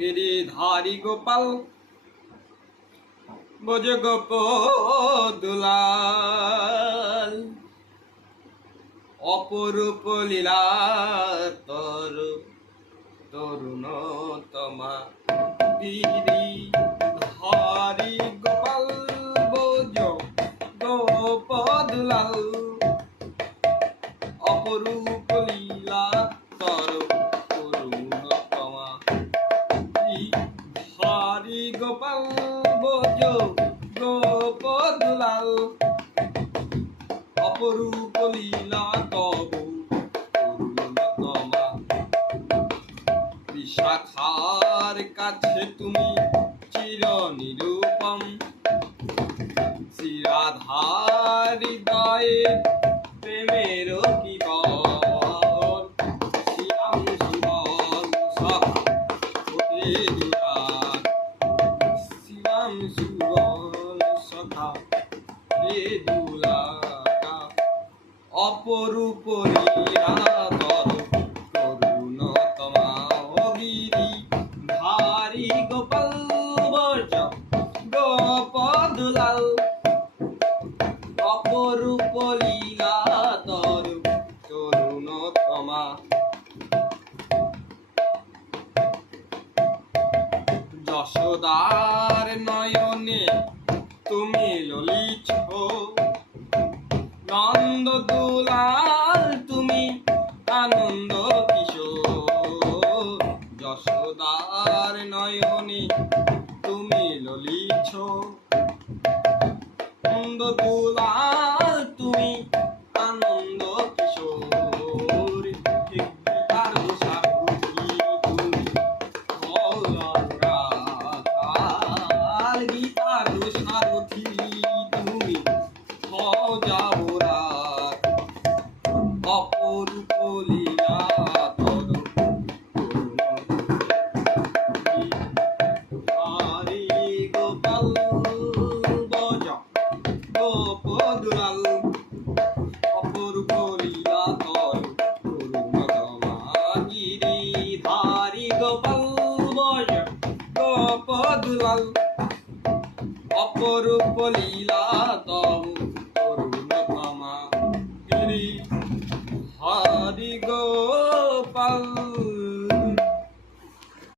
গিরিধারী গোপাল বোঝ গোপ দুলাল, অপরূপ লীলা তর তরুণ তমা। গিরিধারী গোপাল বোঝ গোপ দুলাল, অপরূপ লীলা তর তরুণ তমা। হরি গোপাল বোঝ গোপ দুলাল, অপরূপ লীলা তব তরুণতমা। বিশাখার কাছে তুমি চির নিরূপম, শ্রীরাধার হৃদয়ে প্রেমের কি বল। শ্যাম সুবল সখা ওরে দুলাল, শ্যাম সুবল সখা রে দুলাকা। অপরূপ লীলা তর তরুণতমা। গিরিধারী গোপাল বোঝ গোপ দুলাল, অপরূপ লীলা তর তরুণতমা। যশোদার নয়নে তুমি ললিছ, নন্দ দুলাল তুমি আনন্দ কিশোর। যশোদার নয়নে তুমি ললিছ, নন্দ দুলাল তুমি আনন্দ কিশোর। গীতার সারথি তুমি গীতার সারথি তুমি যাও রাত। অপরূপ লীলা তর হরি গোপাল বোঝ গোপ দুলাল, অপরূপ লীলা তর তরুণতমা। গিরিধারী গোপাল বোঝ গোপ দুলাল, অপরূপ লীলা তব